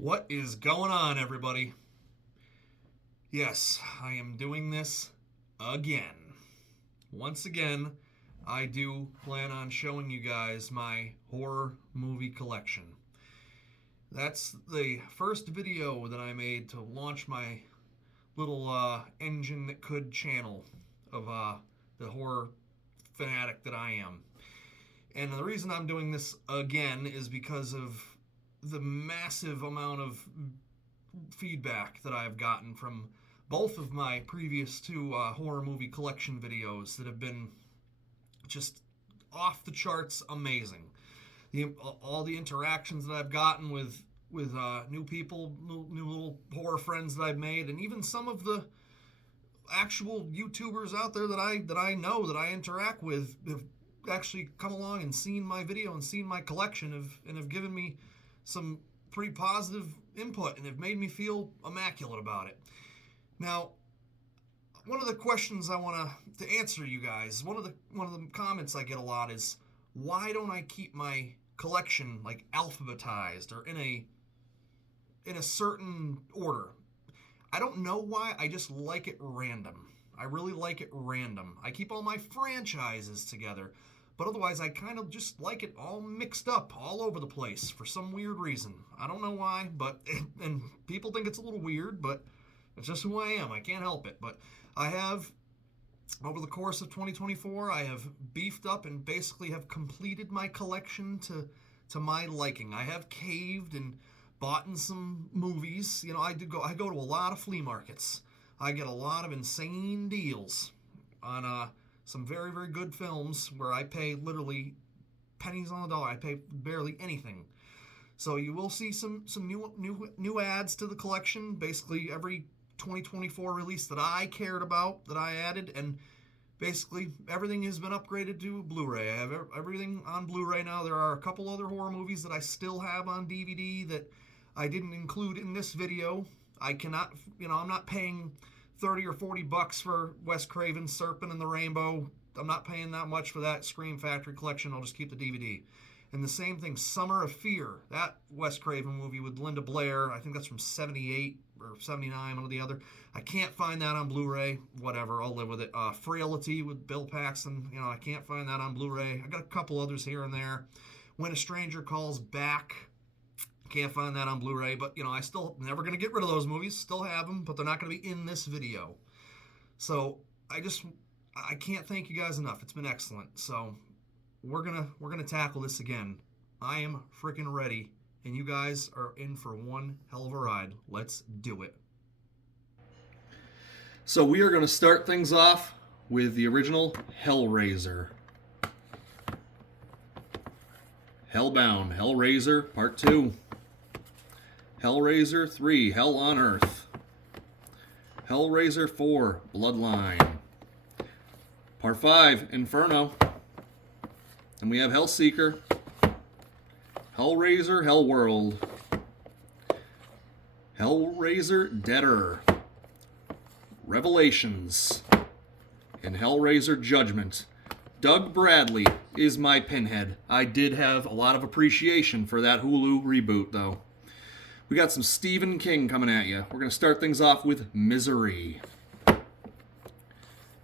What is going on, everybody? Yes, I am doing this again. Once again, I do plan on showing you guys my horror movie collection. That's the first video that I made to launch my little engine that could channel of the horror fanatic that I am. And the reason I'm doing this again is because of the massive amount of feedback that I've gotten from both of my previous two horror movie collection videos that have been just off the charts amazing. All the interactions that I've gotten with new people, new little horror friends that I've made, and even some of the actual YouTubers out there that I know that I interact with have actually come along and seen my video and seen my collection and have given me some pretty positive input and have made me feel immaculate about it. Now, one of the questions I want to answer you guys, one of the comments I get a lot is, why don't I keep my collection like alphabetized or in a certain order? I don't know why, I just like it random. I really like it random. I keep all my franchises together, but otherwise I kind of just like it all mixed up all over the place for some weird reason. I don't know why, and people think it's a little weird, but it's just who I am. I can't help it. But I have, over the course of 2024, I have beefed up and basically have completed my collection to my liking. I have caved and bought in some movies. You know, I go to a lot of flea markets. I get a lot of insane deals on some very, very good films where I pay literally pennies on the dollar. I pay barely anything. So you will see some new adds to the collection. Basically every 2024 release that I cared about, that I added, and basically everything has been upgraded to Blu-ray. I have everything on Blu-ray now. There are a couple other horror movies that I still have on DVD that I didn't include in this video. I cannot, I'm not paying 30 or 40 bucks for Wes Craven's Serpent and the Rainbow. I'm not paying that much for that Scream Factory collection. I'll just keep the DVD. And the same thing, Summer of Fear, that Wes Craven movie with Linda Blair. I think that's from 78 or 79, one or the other. I can't find that on Blu-ray. Whatever, I'll live with it. Frailty with Bill Paxton. I can't find that on Blu-ray. I got a couple others here and there. When a Stranger Calls Back. Can't find that on Blu-ray, but I still never going to get rid of those movies. Still have them, but they're not going to be in this video. So I can't thank you guys enough. It's been excellent. So we're gonna tackle this again. I am freaking ready, and you guys are in for one hell of a ride. Let's do it. So we are going to start things off with the original Hellraiser. Hellbound, Hellraiser, Part 2. Hellraiser 3, Hell on Earth. Hellraiser 4, Bloodline. Part 5, Inferno. And we have Hellseeker. Hellraiser, Hellworld. Hellraiser Deader. Revelations. And Hellraiser Judgment. Doug Bradley is my pinhead. I did have a lot of appreciation for that Hulu reboot, though. We got some Stephen King coming at you. We're going to start things off with Misery.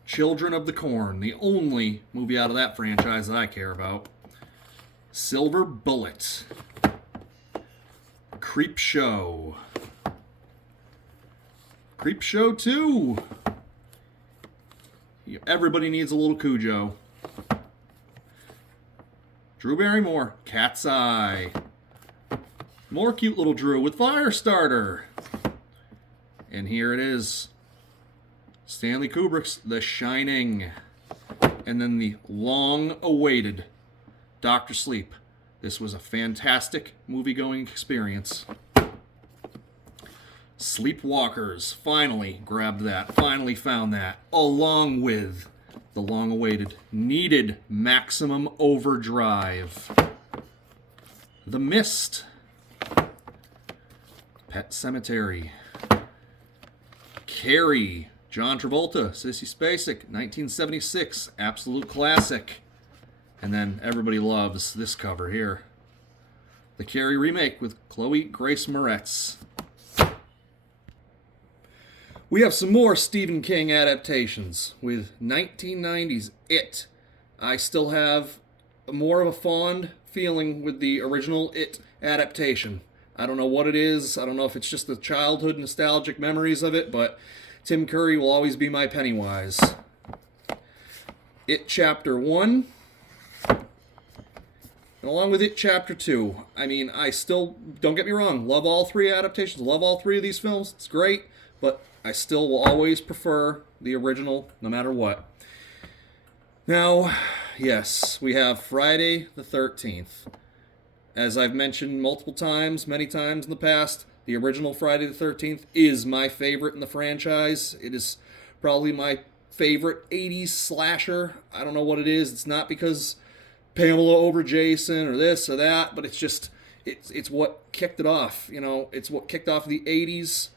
Children of the Corn, the only movie out of that franchise that I care about. Silver Bullet. Creepshow. Creepshow 2. Everybody needs a little Cujo. Drew Barrymore, Cat's Eye. More cute little Drew with Firestarter. And here it is. Stanley Kubrick's The Shining. And then the long-awaited Dr. Sleep. This was a fantastic movie-going experience. Sleepwalkers. Finally grabbed that. Finally found that. Along with the long-awaited, needed Maximum Overdrive. The Mist. Pet Cemetery. Carrie. John Travolta, Sissy Spacek, 1976, absolute classic. And then everybody loves this cover here. the Carrie remake with Chloe Grace Moretz. We have some more Stephen King adaptations with 1990's It. I still have more of a fond feeling with the original It adaptation. I don't know what it is. I don't know if it's just the childhood nostalgic memories of it, but Tim Curry will always be my Pennywise. It Chapter 1. And along with It Chapter 2. I mean, I still, don't get me wrong, love all three adaptations, love all three of these films. It's great, but I still will always prefer the original no matter what. Now, yes, we have Friday the 13th. As I've mentioned multiple times, many times in the past, the original Friday the 13th is my favorite in the franchise. It is probably my favorite 80s slasher. I don't know what it is. It's not because Pamela over Jason or this or that, but it's just, it's what kicked it off. You know, it's what kicked off the 80s.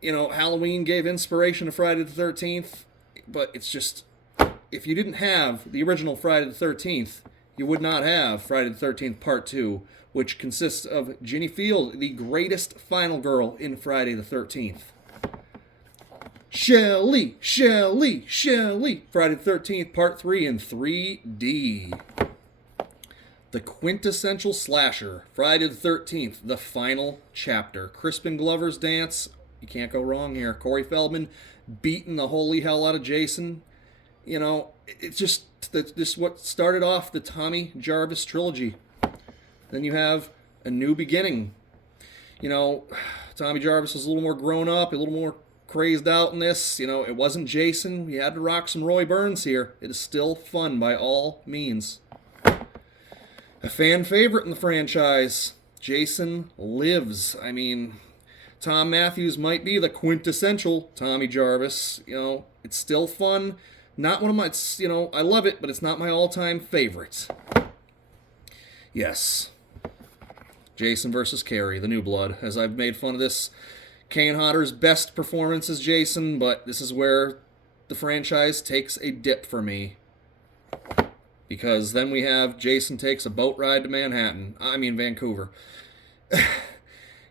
You know, Halloween gave inspiration to Friday the 13th, but it's just, if you didn't have the original Friday the 13th, you would not have Friday the 13th Part 2, which consists of Ginny Field, the greatest final girl in Friday the 13th. Shelley, Shelley, Shelley. Friday the 13th Part 3 in 3D. The quintessential slasher, Friday the 13th, the final chapter. Crispin Glover's dance, you can't go wrong here. Corey Feldman beating the holy hell out of Jason. You know, it's just what started off the Tommy Jarvis trilogy. Then you have A New Beginning. You know, Tommy Jarvis was a little more grown up, a little more crazed out in this. You know, it wasn't Jason. You had to rock some Roy Burns here. It is still fun by all means. A fan favorite in the franchise, Jason Lives. I mean, Tom Matthews might be the quintessential Tommy Jarvis. You know, it's still fun. Not one of my, you know, I love it, but it's not my all-time favorite. Yes. Jason versus Carrie, the New Blood. As I've made fun of this, Kane Hodder's best performance as Jason, but this is where the franchise takes a dip for me. Because then we have Jason takes a boat ride to Vancouver.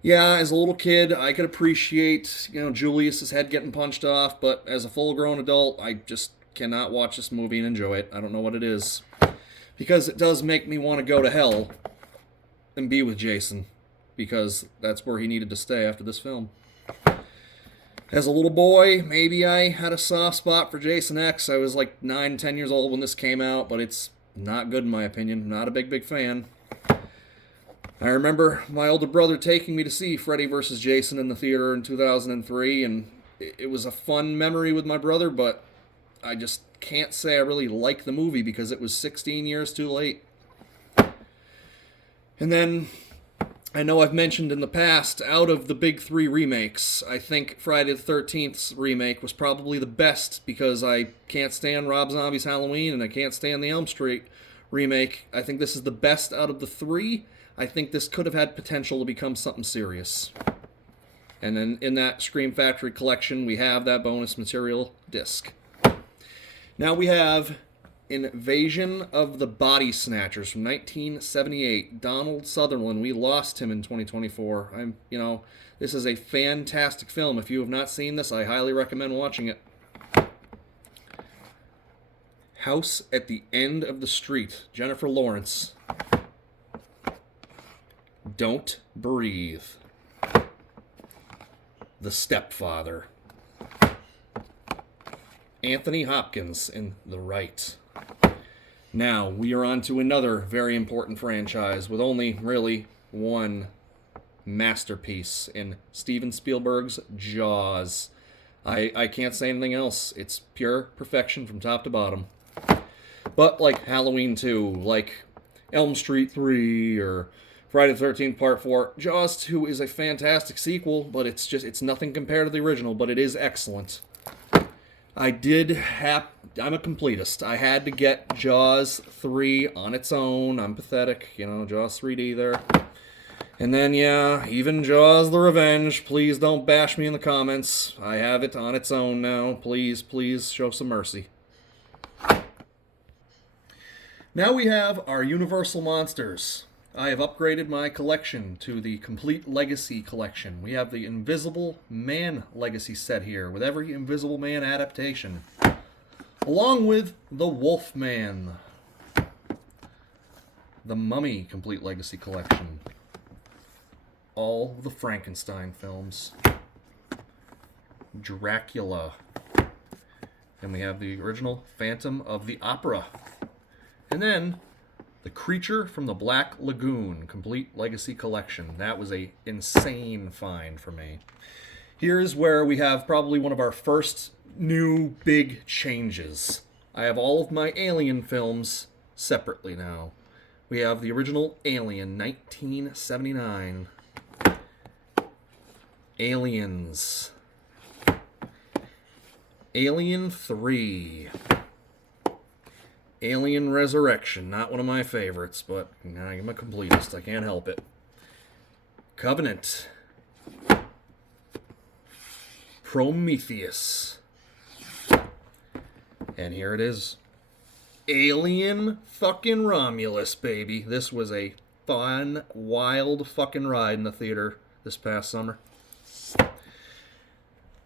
Yeah, as a little kid, I could appreciate, you know, Julius's head getting punched off, but as a full-grown adult, I just cannot watch this movie and enjoy it. I don't know what it is. Because it does make me want to go to hell and be with Jason. Because that's where he needed to stay after this film. As a little boy, maybe I had a soft spot for Jason X. I was like 9, 10 years old when this came out, but it's not good in my opinion. Not a big fan. I remember my older brother taking me to see Freddy vs. Jason in the theater in 2003, and it was a fun memory with my brother, but I just can't say I really like the movie because it was 16 years too late. And then, I know I've mentioned in the past, out of the big three remakes, I think Friday the 13th's remake was probably the best because I can't stand Rob Zombie's Halloween and I can't stand the Elm Street remake. I think this is the best out of the three. I think this could have had potential to become something serious. And then in that Scream Factory collection, we have that bonus material disc. Now we have Invasion of the Body Snatchers from 1978. Donald Sutherland. We lost him in 2024. This is a fantastic film. If you have not seen this, I highly recommend watching it. House at the End of the Street. Jennifer Lawrence. Don't Breathe. The Stepfather. Anthony Hopkins in The Right. Now, we are on to another very important franchise with only really one masterpiece in Steven Spielberg's Jaws. I can't say anything else. It's pure perfection from top to bottom. But like Halloween 2, like Elm Street 3, or Friday the 13th Part 4, Jaws 2 is a fantastic sequel, but it's nothing compared to the original, but it is excellent. I'm a completist. I had to get Jaws 3 on its own. I'm pathetic, Jaws 3D there. And then, yeah, even Jaws the Revenge. Please don't bash me in the comments. I have it on its own now. Please show some mercy. Now we have our Universal Monsters. I have upgraded my collection to the Complete Legacy collection. We have the Invisible Man Legacy set here, with every Invisible Man adaptation, along with the Wolfman, the Mummy Complete Legacy collection, all the Frankenstein films, Dracula, and we have the original Phantom of the Opera, and then The Creature from the Black Lagoon Complete Legacy collection. That was a insane find for me. Here is where we have probably one of our first new big changes. I have all of my Alien films separately now. We have the original Alien, 1979. Aliens. Alien 3. Alien Resurrection, not one of my favorites, but I'm a completist, I can't help it. Covenant. Prometheus. And here it is. Alien fucking Romulus, baby. This was a fun, wild fucking ride in the theater this past summer.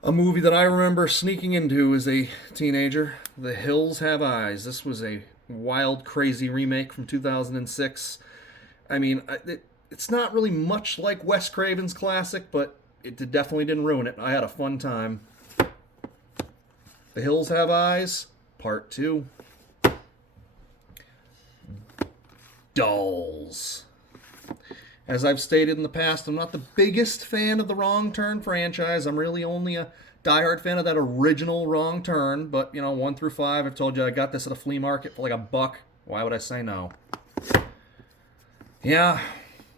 A movie that I remember sneaking into as a teenager, The Hills Have Eyes. This was a wild, crazy remake from 2006. I mean, it's not really much like Wes Craven's classic, but it definitely didn't ruin it. I had a fun time. The Hills Have Eyes, Part 2. Dolls. As I've stated in the past, I'm not the biggest fan of the Wrong Turn franchise. I'm really only a diehard fan of that original Wrong Turn. But, 1 through 5, I've told you I got this at a flea market for like $1. Why would I say no? Yeah,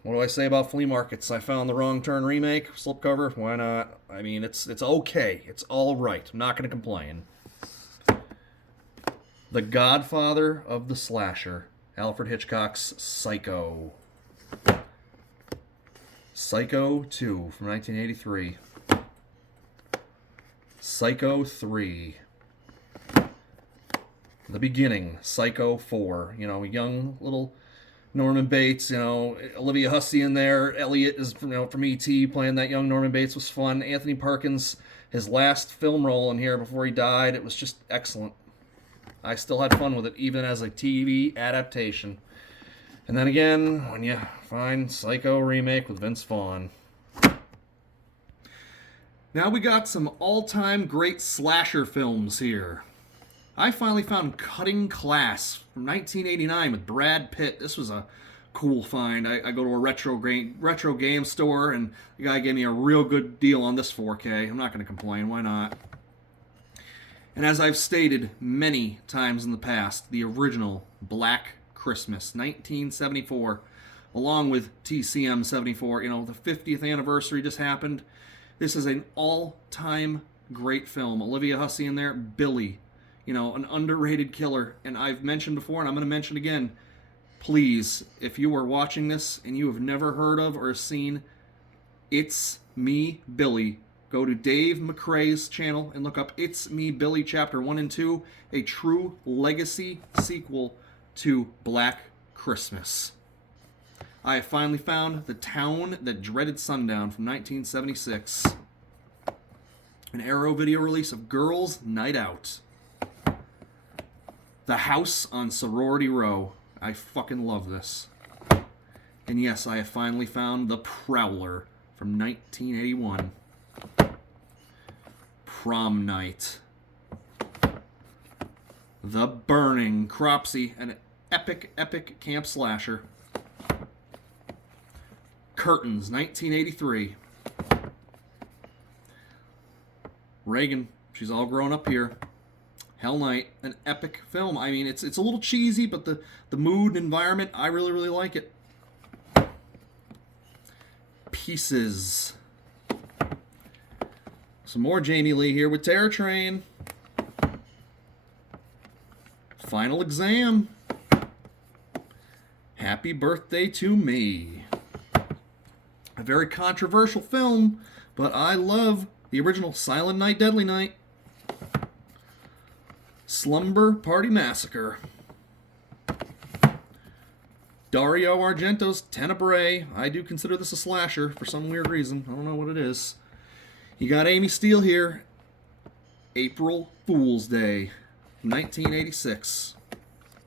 what do I say about flea markets? I found the Wrong Turn remake, slipcover. Why not? I mean, it's okay. It's all right. I'm not going to complain. The Godfather of the Slasher, Alfred Hitchcock's Psycho. Psycho 2 from 1983. Psycho 3. The Beginning, Psycho 4. Young little Norman Bates, Olivia Hussey in there. Elliot is, from E.T. playing that young Norman Bates was fun. Anthony Perkins, his last film role in here before he died, it was just excellent. I still had fun with it, even as a TV adaptation. And then again, when you find Psycho remake with Vince Vaughn. Now we got some all-time great slasher films here. I finally found Cutting Class from 1989 with Brad Pitt. This was a cool find. I go to a retro game store, and the guy gave me a real good deal on this 4K. I'm not going to complain. Why not? And as I've stated many times in the past, the original Black Christmas, 1974, along with TCM 74, the 50th anniversary just happened. This is an all-time great film. Olivia Hussey in there, Billy, an underrated killer. And I've mentioned before, and I'm going to mention again, please, if you are watching this and you have never heard of or seen It's Me, Billy, go to Dave McRae's channel and look up It's Me, Billy, Chapter 1 and 2, a true legacy sequel to Black Christmas. I have finally found The Town That Dreaded Sundown from 1976. An Arrow video release of Girls' Night Out. The House on Sorority Row. I fucking love this. And yes, I have finally found The Prowler from 1981. Prom Night. The Burning, Cropsey, an epic camp slasher. Curtains, 1983. Reagan, she's all grown up here. Hell Night, an epic film. I mean, it's a little cheesy, but the mood and environment, I really, really like it. Pieces. Some more Jamie Lee here with Terror Train. Final Exam. Happy Birthday to Me. A very controversial film, but I love the original Silent Night, Deadly Night. Slumber Party Massacre. Dario Argento's Tenebrae. I do consider this a slasher for some weird reason. I don't know what it is. You got Amy Steele here. April Fool's Day, 1986.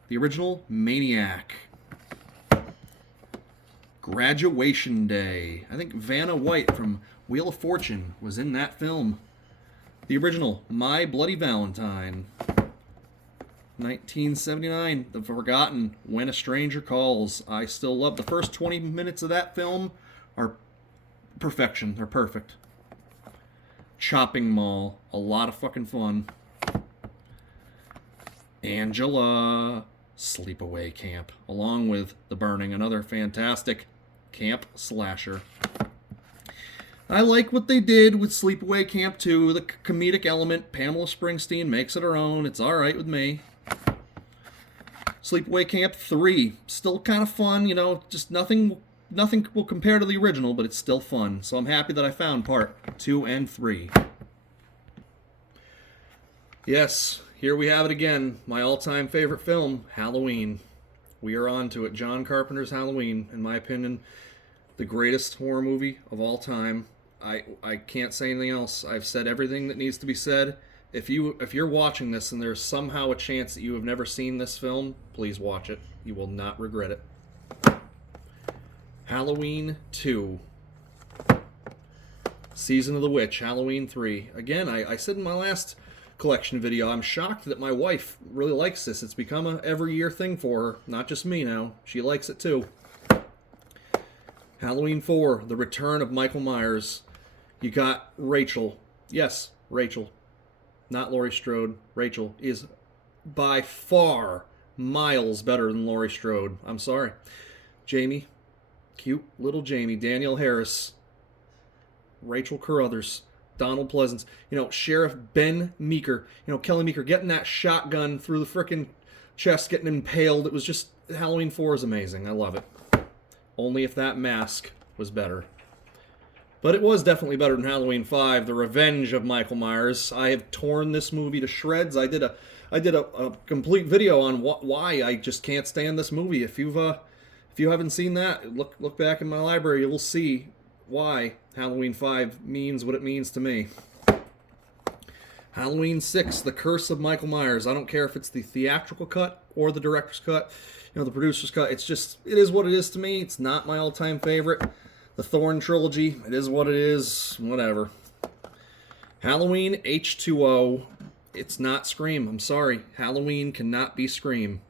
The original Maniac. Graduation Day. I think Vanna White from Wheel of Fortune was in that film. The original My Bloody Valentine. 1979, The Forgotten, When a Stranger Calls. I still love the first 20 minutes of that film are perfection. They're perfect. Chopping Mall, a lot of fucking fun. Angela, Sleepaway Camp, along with The Burning, another fantastic camp slasher. I like what they did with Sleepaway Camp 2, the comedic element. Pamela Springsteen makes it her own. It's alright with me. Sleepaway Camp 3, still kind of fun, you know, just nothing will compare to the original, but it's still fun. So I'm happy that I found part 2 and 3. Yes, here we have it again. My all-time favorite film, Halloween. We are on to it. John Carpenter's Halloween, in my opinion, the greatest horror movie of all time. I can't say anything else. I've said everything that needs to be said. If you're watching this and there's somehow a chance that you have never seen this film, please watch it. You will not regret it. Halloween 2. Season of the Witch, Halloween 3. Again, I said in my last collection video, I'm shocked that my wife really likes this. It's become a every year thing for her. Not just me now. She likes it too. Halloween 4, The Return of Michael Myers. You got Rachel. Yes, Rachel. Not Laurie Strode. Rachel is by far miles better than Laurie Strode. I'm sorry. Jamie. Cute little Jamie. Danielle Harris. Rachel Carruthers. Donald Pleasance. You know, Sheriff Ben Meeker. You know, Kelly Meeker getting that shotgun through the frickin' chest, getting impaled. It was just... Halloween 4 is amazing. I love it. Only if that mask was better. But it was definitely better than Halloween 5, The Revenge of Michael Myers. I have torn this movie to shreds. I did a complete video on why I just can't stand this movie. If you haven't seen that, look back in my library. You will see why Halloween 5 means what it means to me. Halloween 6, The Curse of Michael Myers. I don't care if it's the theatrical cut or the director's cut, you know, the producer's cut. It's just, it is what it is to me. It's not my all-time favorite. The Thorn Trilogy, it is what it is, whatever. Halloween H2O, it's not Scream, I'm sorry. Halloween cannot be Scream.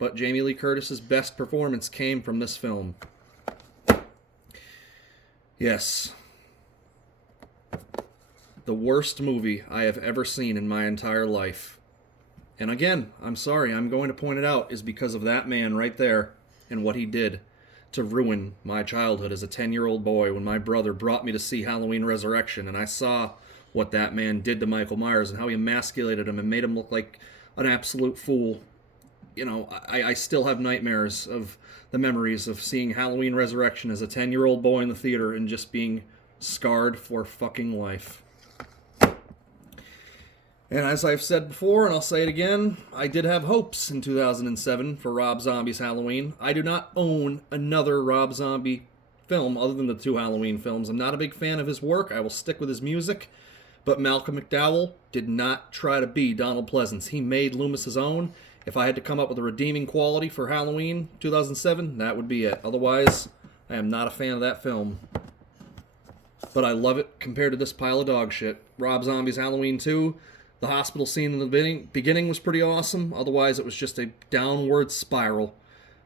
But Jamie Lee Curtis's best performance came from this film. Yes. The worst movie I have ever seen in my entire life. And again, I'm sorry, I'm going to point it out, is because of that man right there and what he did to ruin my childhood as a 10-year-old boy when my brother brought me to see Halloween Resurrection, and I saw what that man did to Michael Myers and how he emasculated him and made him look like an absolute fool. You know, I still have nightmares of the memories of seeing Halloween Resurrection as a 10-year-old boy in the theater and just being scarred for fucking life. And as I've said before, and I'll say it again, I did have hopes in 2007 for Rob Zombie's Halloween. I do not own another Rob Zombie film other than the 2 Halloween films. I'm not a big fan of his work. I will stick with his music. But Malcolm McDowell did not try to be Donald Pleasance. He made Loomis his own. If I had to come up with a redeeming quality for Halloween 2007, that would be it. Otherwise, I am not a fan of that film. But I love it compared to this pile of dog shit. Rob Zombie's Halloween 2... The hospital scene in the beginning was pretty awesome. Otherwise, it was just a downward spiral.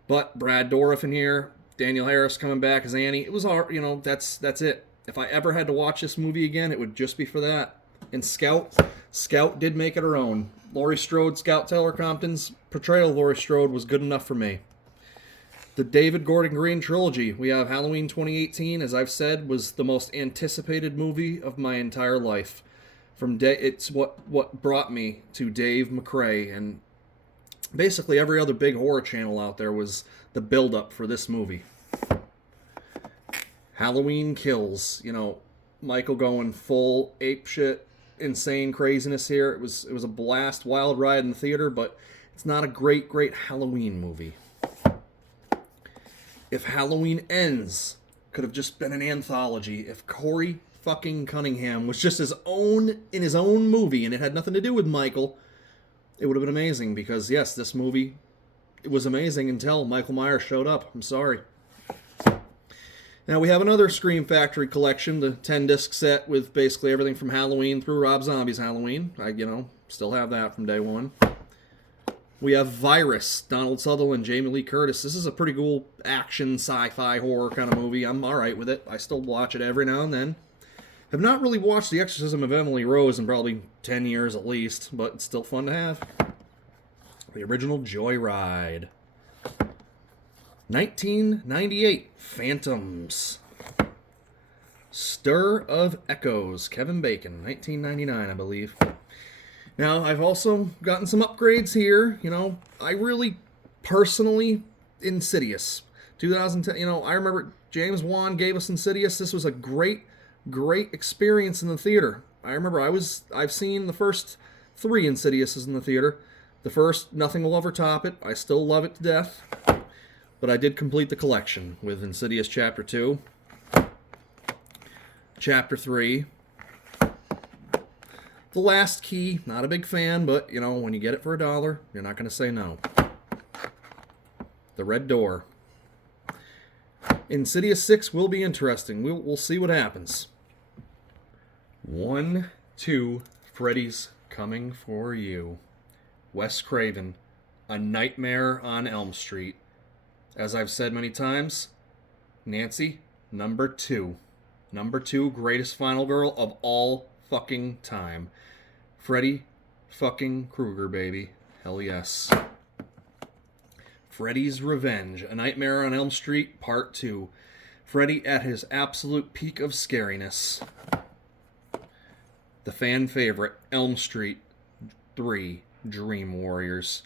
But Brad Dourif in here, Danielle Harris coming back as Annie. It was all, you know, that's it. If I ever had to watch this movie again, it would just be for that. And Scout did make it her own. Laurie Strode, Scout Taylor Compton's portrayal of Laurie Strode was good enough for me. The David Gordon Green trilogy. We have Halloween 2018, as I've said, was the most anticipated movie of my entire life. It's what brought me to Dave McRae, and basically every other big horror channel out there was the build-up for this movie. Halloween Kills, you know, Michael going full apeshit, insane craziness here. It was a blast, wild ride in the theater, but it's not a great Halloween movie. If Halloween Ends could have just been an anthology, if Corey fucking Cunningham was just his own in his own movie and it had nothing to do with Michael, it would have been amazing. Because yes, this movie, it was amazing until Michael Myers showed up. I'm sorry. Now we have another Scream Factory collection, the 10-disc set with basically everything from Halloween through Rob Zombie's Halloween. I, still have that from day one. We have Virus, Donald Sutherland, Jamie Lee Curtis. This is a pretty cool action, sci-fi, horror kind of movie. I'm alright with it. I still watch it every now and then. Have not really watched The Exorcism of Emily Rose in probably 10 years at least, but it's still fun to have. The original Joyride. 1998, Phantoms. Stir of Echoes, Kevin Bacon, 1999, I believe. Now, I've also gotten some upgrades here. I really, personally, Insidious. 2010, I remember James Wan gave us Insidious. This was a great experience in the theater. I remember I've seen the first 3 Insidiouses in the theater. The first, nothing will ever top it. I still love it to death. But I did complete the collection with Insidious Chapter 2, Chapter 3, The Last Key. Not a big fan, but, when you get it for $1, you're not going to say no. The Red Door. Insidious 6 will be interesting. We'll see what happens. 1, 2, Freddy's Coming for You. Wes Craven, A Nightmare on Elm Street. As I've said many times, Nancy, number 2. Number 2 greatest final girl of all fucking time. Freddy fucking Krueger, baby. Hell yes. Freddy's Revenge, A Nightmare on Elm Street, Part 2. Freddy at his absolute peak of scariness. The fan favorite, Elm Street 3, Dream Warriors.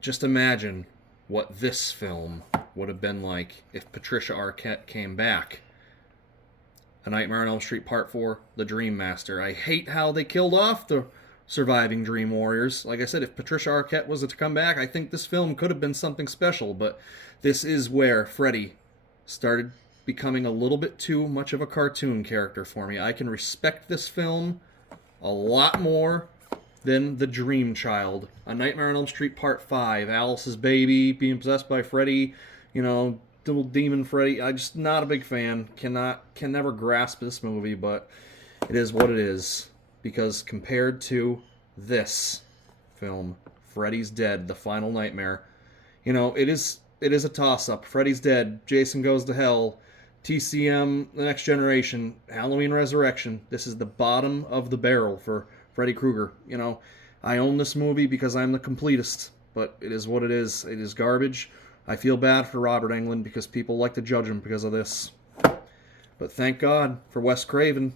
Just imagine what this film would have been like if Patricia Arquette came back. A Nightmare on Elm Street Part 4, The Dream Master. I hate how they killed off the surviving Dream Warriors. Like I said, if Patricia Arquette was to come back, I think this film could have been something special, but this is where Freddy started becoming a little bit too much of a cartoon character for me. I can respect this film a lot more than The Dream Child. A Nightmare on Elm Street Part 5, Alice's baby being possessed by Freddy, little demon Freddy. I'm just not a big fan. Can never grasp this movie, but it is what it is. Because compared to this film, Freddy's Dead, The Final Nightmare, it is a toss-up. Freddy's Dead, Jason Goes to Hell, TCM, The Next Generation, Halloween Resurrection. This is the bottom of the barrel for Freddy Krueger. I own this movie because I'm the completist, but it is what it is. It is garbage. I feel bad for Robert Englund because people like to judge him because of this. But thank God for Wes Craven.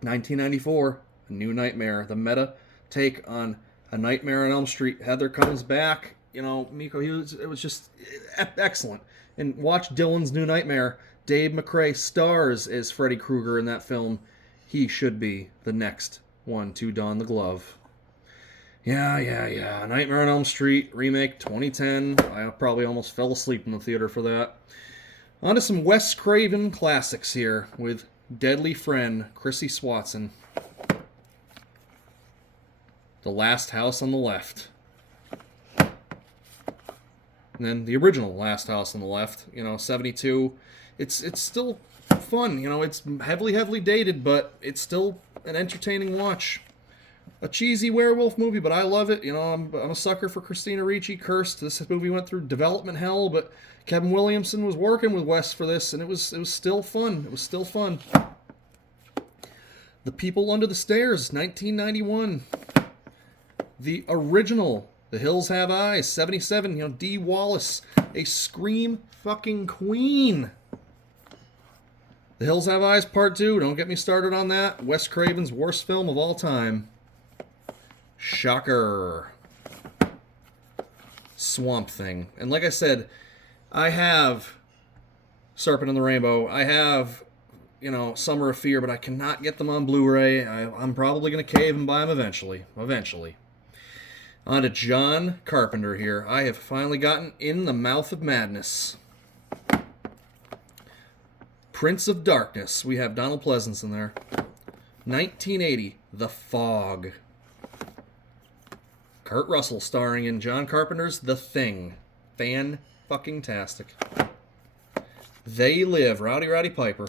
1994, A New Nightmare. The meta take on A Nightmare on Elm Street. Heather comes back. Miko, it was just excellent. And watch Dylan's New Nightmare. Dave McRae stars as Freddy Krueger in that film. He should be the next one to don the glove. Yeah. Nightmare on Elm Street, remake 2010. I probably almost fell asleep in the theater for that. On to some Wes Craven classics here with Deadly Friend, Chrissy Swatson. The Last House on the Left. And then the original Last House on the Left, 72. It's still fun, it's heavily dated, but it's still an entertaining watch. A cheesy werewolf movie, but I love it. I'm a sucker for Christina Ricci. Cursed. This movie went through development hell, but Kevin Williamson was working with Wes for this, and it was still fun. It was still fun. The People Under the Stairs, 1991. The original, The Hills Have Eyes, 77. Dee Wallace, a scream fucking queen. The Hills Have Eyes Part 2. Don't get me started on that. Wes Craven's worst film of all time. Shocker. Swamp Thing. And like I said, I have Serpent in the Rainbow. I have, Summer of Fear, but I cannot get them on Blu-ray. I'm probably going to cave and buy them eventually. On to John Carpenter here. I have finally gotten In the Mouth of Madness. Prince of Darkness. We have Donald Pleasance in there. 1980, The Fog. Kurt Russell starring in John Carpenter's The Thing. Fan-fucking-tastic. They Live, Rowdy Piper.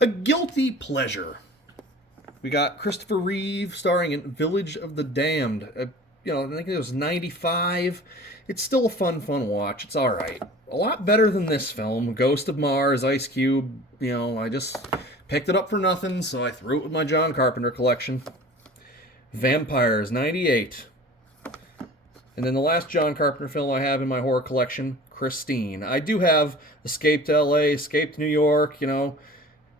A Guilty Pleasure. We got Christopher Reeve starring in Village of the Damned. I think it was 95. It's still a fun watch. It's alright. A lot better than this film. Ghost of Mars, Ice Cube. I just picked it up for nothing, so I threw it with my John Carpenter collection. Vampires, 98. And then the last John Carpenter film I have in my horror collection, Christine. I do have Escape to L.A., Escape to New York, In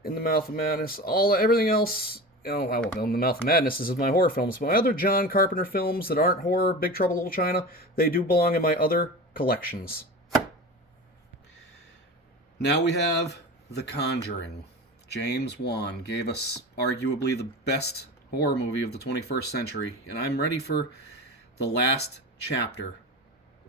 the Mouth of Madness, everything else. In the Mouth of Madness is my horror films. But my other John Carpenter films that aren't horror, Big Trouble in Little China, they do belong in my other collections. Now we have The Conjuring. James Wan gave us arguably the best horror movie of the 21st century, and I'm ready for the last chapter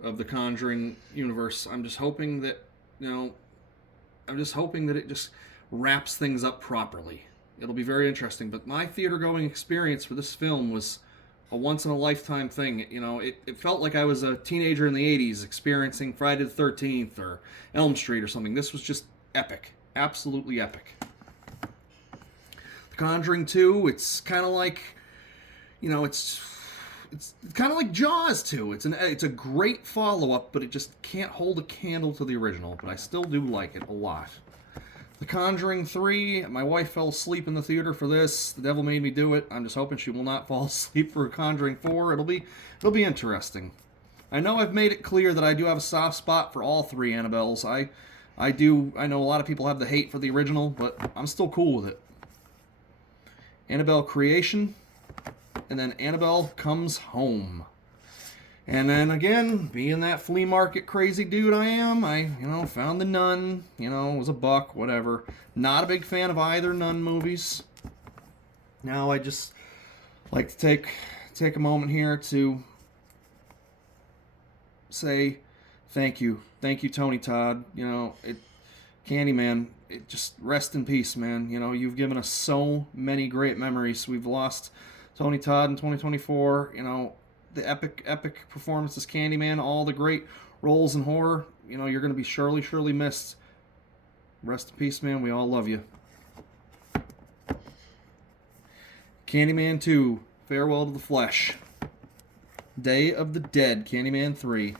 of the Conjuring universe. I'm just hoping that, it just wraps things up properly. It'll be very interesting, but my theater-going experience for this film was a once-in-a-lifetime thing. It felt like I was a teenager in the 80s experiencing Friday the 13th or Elm Street or something. This was just epic. Absolutely epic. The Conjuring 2, it's kind of like, it's kind of like Jaws 2. It's a great follow-up, but it just can't hold a candle to the original, but I still do like it a lot. The Conjuring 3, my wife fell asleep in the theater for this. The devil made me do it. I'm just hoping she will not fall asleep for Conjuring 4. It'll be interesting. I know I've made it clear that I do have a soft spot for all three Annabelles. I know a lot of people have the hate for the original, but I'm still cool with it. Annabelle Creation, and then Annabelle Comes Home. And then again, being that flea market crazy dude I am, I found The Nun, it was a buck, whatever. Not a big fan of either Nun movies. Now I just like to take a moment here to say thank you. Thank you, Tony Todd. Candyman, just rest in peace, man. You've given us so many great memories. We've lost Tony Todd in 2024, the epic performance as Candyman, all the great roles in horror. You're going to be surely missed. Rest in peace, man. We all love you. Candyman 2, Farewell to the Flesh. Day of the Dead, Candyman 3.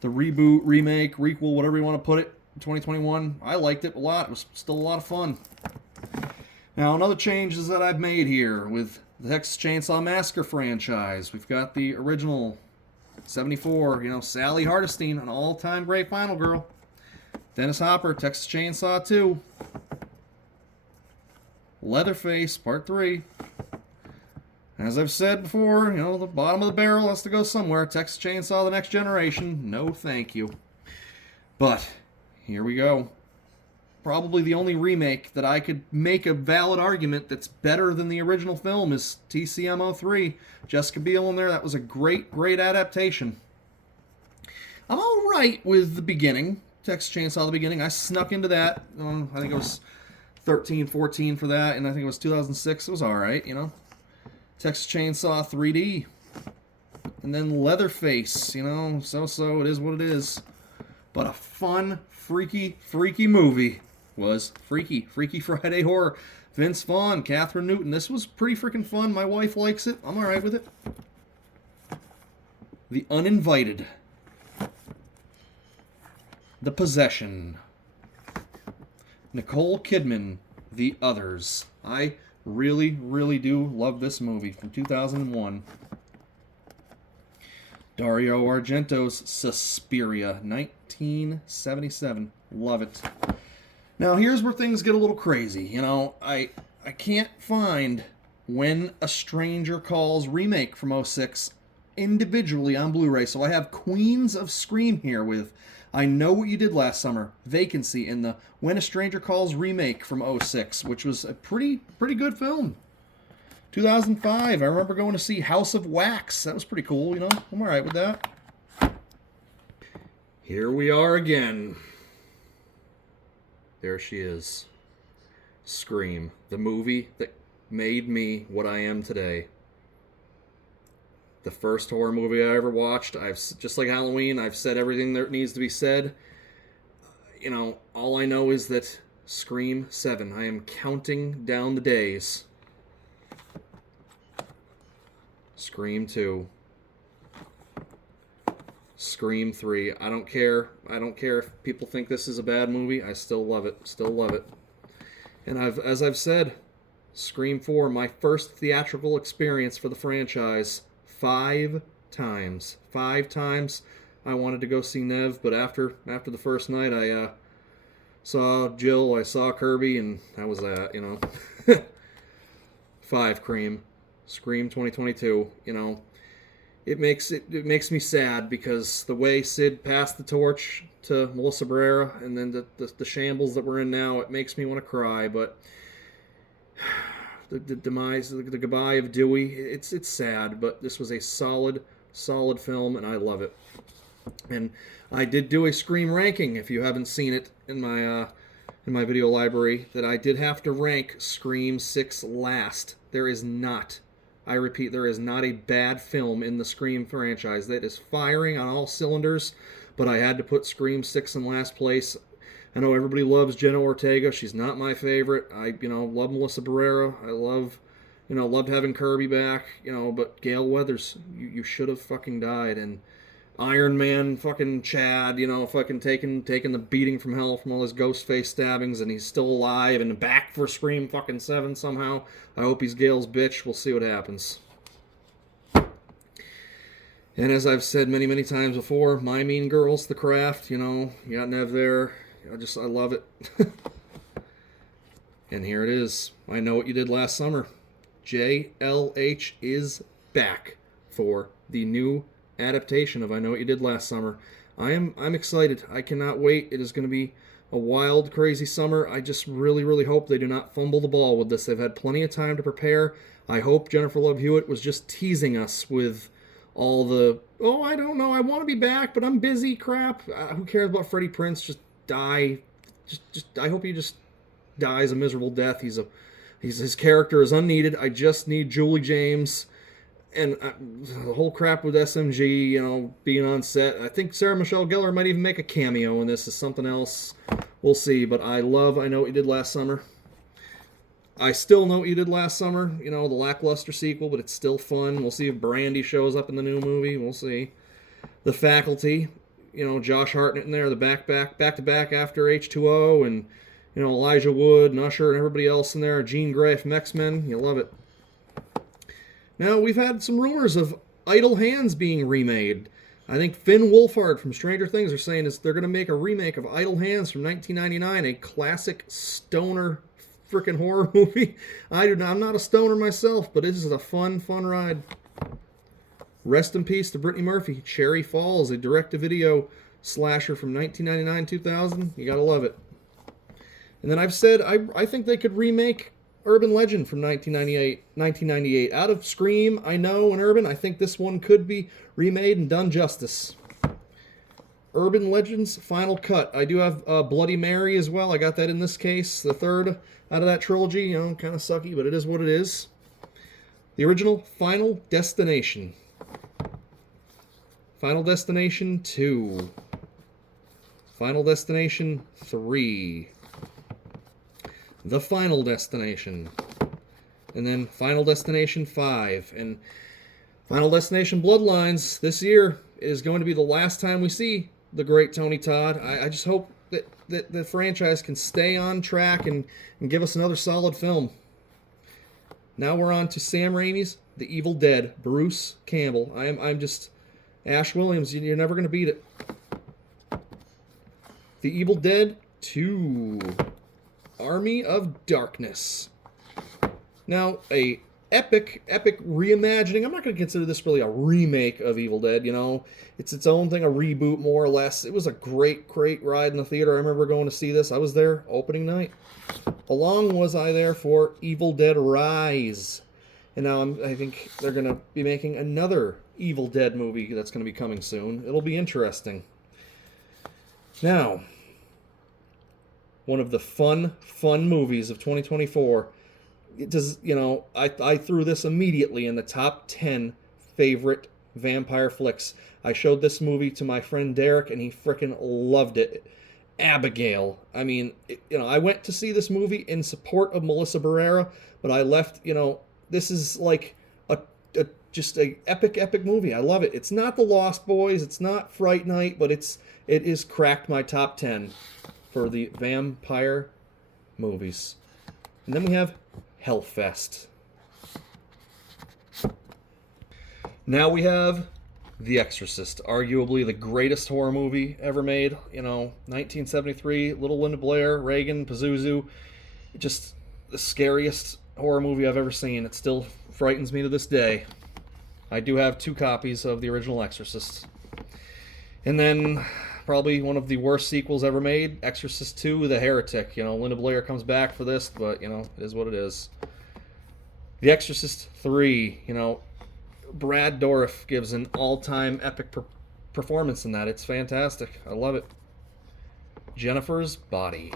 The reboot, remake, requel, whatever you want to put it, 2021. I liked it a lot. It was still a lot of fun. Now, another changes that I've made here with the Texas Chainsaw Massacre franchise. We've got the original 74, Sally Hardesty, an all-time great final girl. Dennis Hopper, Texas Chainsaw 2. Leatherface, Part 3. As I've said before, the bottom of the barrel has to go somewhere. Texas Chainsaw The Next Generation, no thank you. But, here we go. Probably the only remake that I could make a valid argument that's better than the original film is TCM03. Jessica Biel in there, that was a great adaptation. I'm alright with the beginning, Texas Chainsaw The Beginning. I snuck into that. I think it was 13, 14 for that, and I think it was 2006. It was alright, Texas Chainsaw 3D. And then Leatherface, so it is what it is. But a fun, freaky movie was Freaky Friday Horror. Vince Vaughn, Catherine Newton. This was pretty freaking fun. My wife likes it. I'm alright with it. The Uninvited. The Possession. Nicole Kidman, The Others. I really do love this movie from 2001. Dario Argento's Suspiria, 1977. Love it. Now, here's where things get a little crazy. I can't find When a Stranger Calls remake from 06 individually on Blu-ray, so I have Queens of Scream here with I Know What You Did Last Summer, Vacancy, and the When a Stranger Calls remake from 06, which was a pretty good film. 2005, I remember going to see House of Wax. That was pretty cool, I'm alright with that. Here we are again. There she is. Scream, the movie that made me what I am today. The first horror movie I ever watched. Just like Halloween, I've said everything that needs to be said. You know, all I know is that Scream 7. I am counting down the days. Scream 2. Scream 3. I don't care. I don't care if people think this is a bad movie. I still love it. Still love it. And as I've said, Scream 4, my first theatrical experience for the franchise, 5 times. 5 times I wanted to go see Nev, but after the first night, I saw Jill, I saw Kirby, and that was that, you know. 5 Cream. Scream 2022, you know. It makes me sad because the way Sid passed the torch to Melissa Barrera and then the shambles that we're in now, it makes me want to cry. But the demise, the goodbye of Dewey, it's sad. But this was a solid film, and I love it. And I did do a Scream ranking. If you haven't seen it in my video library, that I did have to rank Scream 6 last. There is not. I repeat, there is not a bad film in the Scream franchise that is firing on all cylinders, but I had to put Scream 6 in last place. I know everybody loves Jenna Ortega. She's not my favorite. I love Melissa Barrera. I loved having Kirby back, but Gale Weathers, you should have fucking died. And Iron Man fucking Chad, fucking taking the beating from hell from all his ghost face stabbings, and he's still alive and back for Scream fucking 7 somehow. I hope he's Gale's bitch. We'll see what happens. And as I've said many, many times before, My Mean Girls, The Craft, you got Nev there. I love it. And here it is. I Know What You Did Last Summer. JLH is back for the new adaptation of I Know What You Did Last Summer. I'm excited. I cannot wait. It is going to be a wild, crazy summer. I just really, really hope they do not fumble the ball with this. They've had plenty of time to prepare. I hope Jennifer Love Hewitt was just teasing us with all the, I don't know, I want to be back, but I'm busy crap. Who cares about Freddie Prinze? Just die. I hope he just dies a miserable death. His character is unneeded. I just need Julie James. And the whole crap with SMG, being on set. I think Sarah Michelle Gellar might even make a cameo in this as something else. We'll see. But I Know What You Did Last Summer. I still Know What You Did Last Summer. The lackluster sequel, but it's still fun. We'll see if Brandy shows up in the new movie. We'll see. The Faculty. Josh Hartnett in there. The back-to-back after H2O. And, Elijah Wood and Usher and everybody else in there. Jean Grey from X-Men. You love it. Now, we've had some rumors of Idle Hands being remade. I think Finn Wolfhard from Stranger Things are saying they're going to make a remake of Idle Hands from 1999, a classic stoner freaking horror movie. I'm not a stoner myself, but this is a fun ride. Rest in peace to Brittany Murphy. Cherry Falls, a direct-to-video slasher from 1999-2000. You gotta love it. And then I've said I think they could remake Urban Legend from 1998. Out of Scream, I know, and Urban, I think this one could be remade and done justice. Urban Legends Final Cut. I do have Bloody Mary as well. I got that in this case. The third out of that trilogy. Kind of sucky, but it is what it is. The original Final Destination. Final Destination 2. Final Destination 3. The Final Destination, and then Final Destination 5, and Final Destination Bloodlines this year is going to be the last time we see the great Tony Todd. I just hope that the franchise can stay on track and give us another solid film. Now we're on to Sam Raimi's The Evil Dead, Bruce Campbell. I'm just, Ash Williams, you're never going to beat it. The Evil Dead 2. Army of Darkness. Now, a epic reimagining. I'm not going to consider this really a remake of Evil Dead, It's its own thing, a reboot, more or less. It was a great ride in the theater. I remember going to see this. I was there opening night. Along was I there for Evil Dead Rise. And now I think they're going to be making another Evil Dead movie that's going to be coming soon. It'll be interesting. Now, one of the fun movies of 2024. It does, I threw this immediately in the top 10 favorite vampire flicks. I showed this movie to my friend Derek, and he frickin' loved it. Abigail. I mean, I went to see this movie in support of Melissa Barrera, but I left, this is like just a epic movie. I love it. It's not The Lost Boys, it's not Fright Night, but it is cracked my top 10 for the vampire movies. And then we have Hellfest. Now we have The Exorcist, arguably the greatest horror movie ever made. 1973, Little Linda Blair, Reagan, Pazuzu. Just the scariest horror movie I've ever seen. It still frightens me to this day. I do have 2 copies of the original Exorcist. And then, probably one of the worst sequels ever made, Exorcist 2, The Heretic. Linda Blair comes back for this, but, it is what it is. The Exorcist 3, Brad Dourif gives an all-time epic performance in that. It's fantastic. I love it. Jennifer's Body.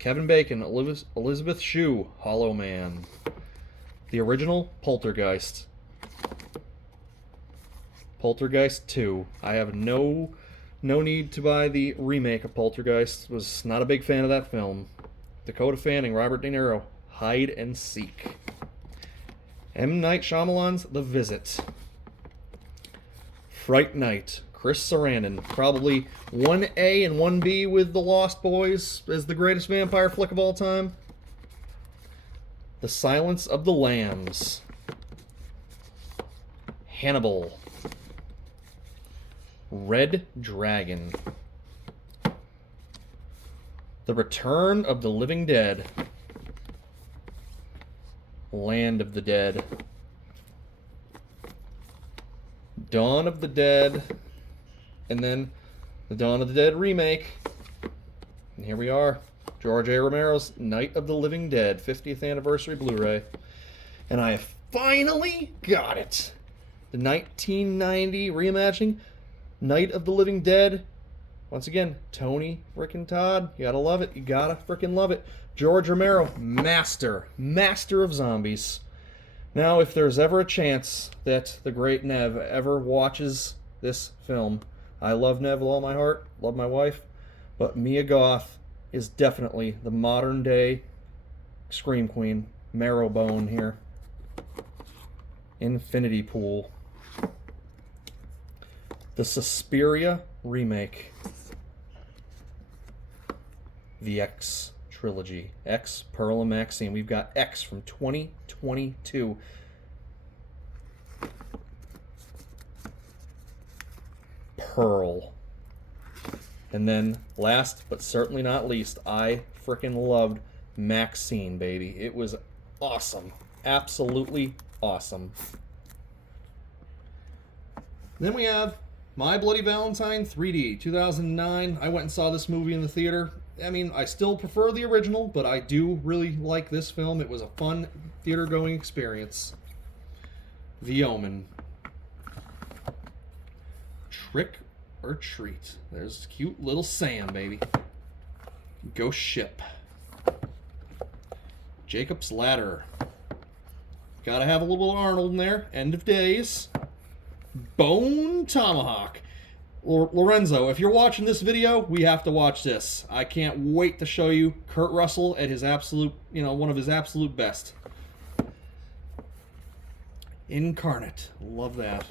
Kevin Bacon, Elizabeth Shue, Hollow Man. The original, Poltergeist. Poltergeist 2. I have no need to buy the remake of Poltergeist. Was not a big fan of that film. Dakota Fanning, Robert De Niro, Hide and Seek. M. Night Shyamalan's The Visit. Fright Night, Chris Sarandon. Probably 1A and 1B with The Lost Boys as the greatest vampire flick of all time. The Silence of the Lambs. Hannibal. Red Dragon. The Return of the Living Dead. Land of the Dead. Dawn of the Dead. And then the Dawn of the Dead remake. And here we are. George A. Romero's Night of the Living Dead, 50th anniversary Blu-ray. And I finally got it. The 1990 reimagining Night of the Living Dead. Once again, Tony frickin' Todd. You gotta love it. You gotta frickin' love it. George Romero, master of zombies. Now, if there's ever a chance that the great Nev ever watches this film, I love Nev with all my heart, love my wife, but Mia Goth is definitely the modern day Scream Queen, Marrowbone here. Infinity Pool. The Suspiria remake. The X Trilogy. X, Pearl, and Maxine. We've got X from 2022. Pearl. And then, last but certainly not least, I freaking loved Maxine, baby. It was awesome. Absolutely awesome. Then we have My Bloody Valentine 3D, 2009. I went and saw this movie in the theater. I mean, I still prefer the original, but I do really like this film. It was a fun theater-going experience. The Omen. Trick or Treat. There's cute little Sam, baby. Ghost Ship. Jacob's Ladder. Gotta have a little Arnold in there. End of Days. Bone Tomahawk. Lorenzo, if you're watching this video, we have to watch this. I can't wait to show you Kurt Russell at his absolute, one of his absolute best. Incarnate. Love that.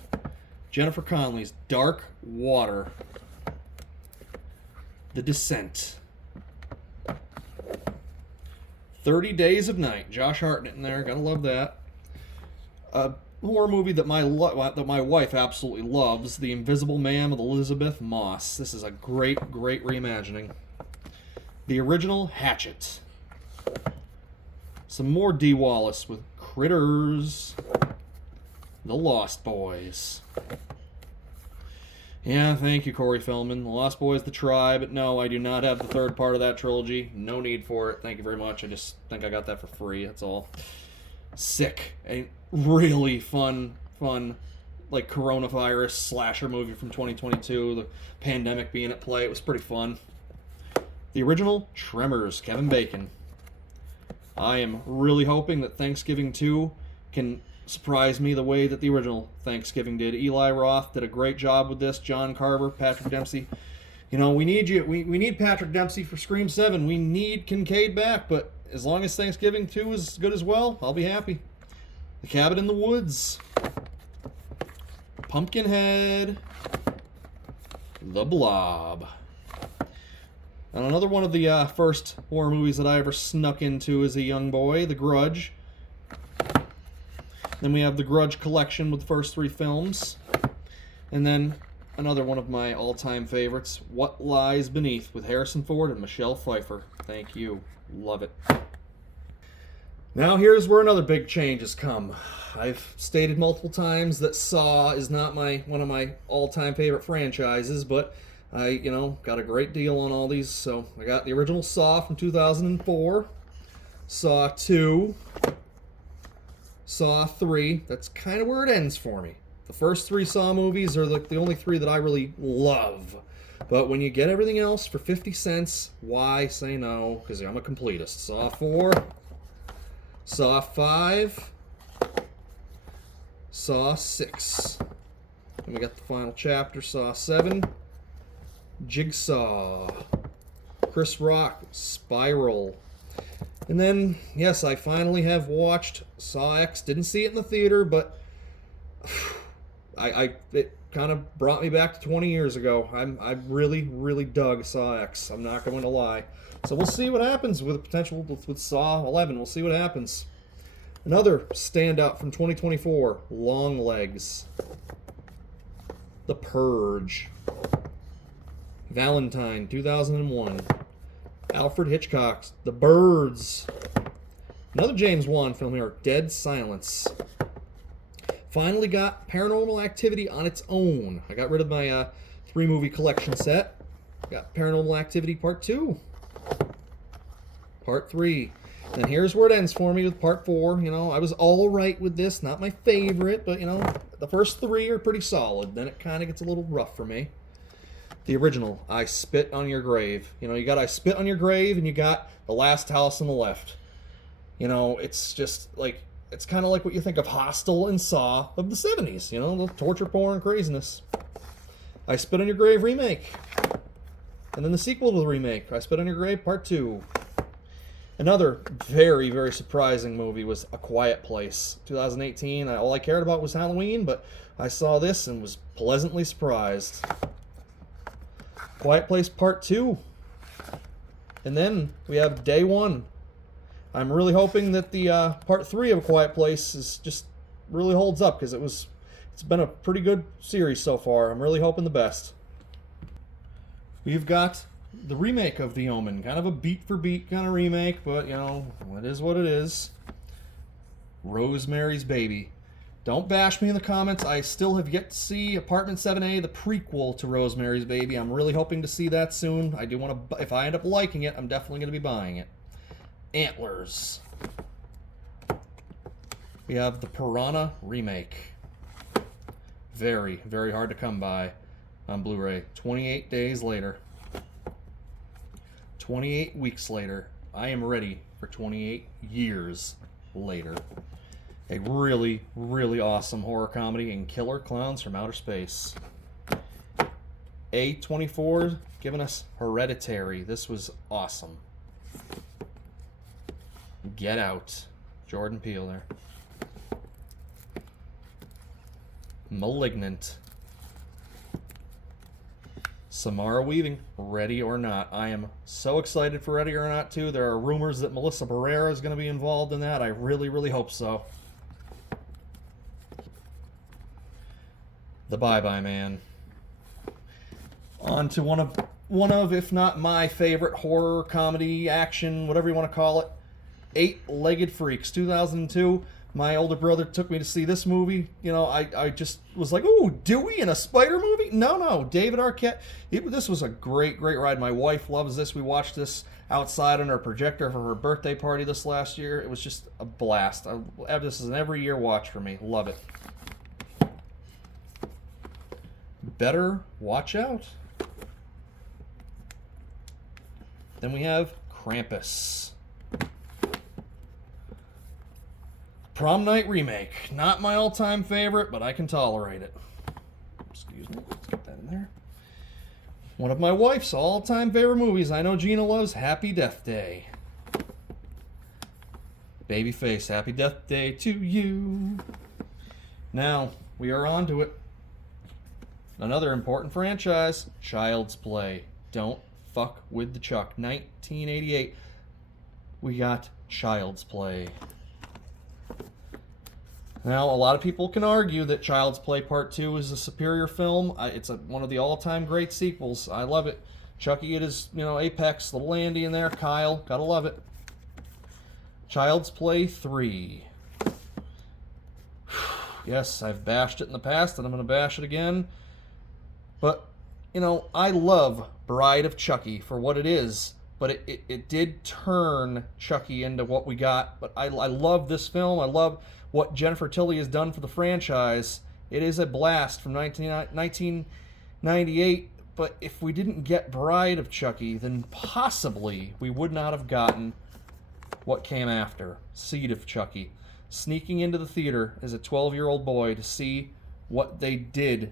Jennifer Connelly's Dark Water. The Descent. 30 Days of Night. Josh Hartnett in there. Gotta love that. A horror movie that my wife absolutely loves. The Invisible Man with Elizabeth Moss. This is a great reimagining. The original Hatchet. Some more Dee Wallace with Critters. The Lost Boys. Yeah, thank you, Corey Feldman. The Lost Boys, The Tribe. No, I do not have the third part of that trilogy. No need for it. Thank you very much. I just think I got that for free. That's all. Sick. A really fun, like, coronavirus slasher movie from 2022. The pandemic being at play. It was pretty fun. The original Tremors, Kevin Bacon. I am really hoping that Thanksgiving 2 can surprise me the way that the original Thanksgiving did. Eli Roth did a great job with this. John Carver, Patrick Dempsey. You know, we need you. We need Patrick Dempsey for Scream 7. We need Kincaid back, but as long as Thanksgiving 2 is good as well, I'll be happy. The Cabin in the Woods. Pumpkinhead. The Blob. And another one of the first horror movies that I ever snuck into as a young boy, The Grudge. Then we have the Grudge collection with the first 3 films. And then another one of my all-time favorites, What Lies Beneath, with Harrison Ford and Michelle Pfeiffer. Thank you. Love it. Now here's where another big change has come. I've stated multiple times that Saw is not one of my all-time favorite franchises, but I, got a great deal on all these. So I got the original Saw from 2004, Saw 2, Saw 3. That's kind of where it ends for me. The first 3 Saw movies are the only 3 that I really love. But when you get everything else for 50 cents, why say no? Because I'm a completist. Saw 4, Saw 5, Saw 6. And we got the final chapter, Saw 7, Jigsaw, Chris Rock, Spiral. And then, yes, I finally have watched Saw X. Didn't see it in the theater, but it kind of brought me back to 20 years ago. I really, really dug Saw X. I'm not going to lie. So we'll see what happens with the potential with Saw 11. We'll see what happens. Another standout from 2024, Longlegs, The Purge, Valentine, 2001, Alfred Hitchcock's The Birds, another James Wan film here, Dead Silence. Finally got Paranormal Activity on its own. I got rid of my 3-movie collection set. Got Paranormal Activity Part 2, Part 3. And here's where it ends for me with Part 4. I was all right with this. Not my favorite, but, the first 3 are pretty solid. Then it kind of gets a little rough for me. The original, I Spit on Your Grave. You got I Spit on Your Grave, and you got The Last House on the Left. It's just like, it's kind of like what you think of Hostel and Saw of the 70s. The torture porn craziness. I Spit on Your Grave remake. And then the sequel to the remake, I Spit on Your Grave Part 2. Another very, very surprising movie was A Quiet Place, 2018. All I cared about was Halloween, but I saw this and was pleasantly surprised. Quiet Place Part 2. And then we have Day 1. I'm really hoping that the Part 3 of A Quiet Place is just really holds up, because it's been a pretty good series so far. I'm really hoping the best. We've got the remake of The Omen, kind of a beat-for-beat kind of remake, but, it is what it is. Rosemary's Baby. Don't bash me in the comments. I still have yet to see Apartment 7A, the prequel to Rosemary's Baby. I'm really hoping to see that soon. I do want to, if I end up liking it, I'm definitely going to be buying it. Antlers. We have the Piranha remake. Very, very hard to come by on Blu-ray. 28 days later. 28 weeks later. I am ready for 28 years later. A really, really awesome horror comedy in Killer Clowns from Outer Space. A24 giving us Hereditary. This was awesome. Get Out. Jordan Peele there. Malignant. Samara Weaving, Ready or Not. I am so excited for Ready or Not 2. There are rumors that Melissa Barrera is going to be involved in that. I really, really hope so. The Bye-Bye Man. On to one of, if not my favorite horror, comedy, action, whatever you want to call it. Eight-Legged Freaks, 2002. My older brother took me to see this movie. I just was like, ooh, Dewey in a spider movie? No, David Arquette. This was a great, great ride. My wife loves this. We watched this outside on our projector for her birthday party this last year. It was just a blast. This is an every year watch for me. Love it. Better Watch Out. Then we have Krampus. Prom Night Remake. Not my all-time favorite, but I can tolerate it. Excuse me. Let's get that in there. One of my wife's all-time favorite movies. I know Gina loves Happy Death Day. Babyface, Happy Death Day to you. Now, we are on to it. Another important franchise, Child's Play. Don't fuck with the Chuck. 1988. We got Child's Play. Now, a lot of people can argue that Child's Play Part 2 is a superior film. It's one of the all-time great sequels. I love it. Chucky at his, apex. Little Andy in there. Kyle. Gotta love it. Child's Play 3. Yes, I've bashed it in the past, and I'm going to bash it again. But, I love Bride of Chucky for what it is. But it did turn Chucky into what we got. But I love this film. I love what Jennifer Tilly has done for the franchise. It is a blast from 1998. But if we didn't get Bride of Chucky, then possibly we would not have gotten what came after, Seed of Chucky. Sneaking into the theater as a 12-year-old boy to see what they did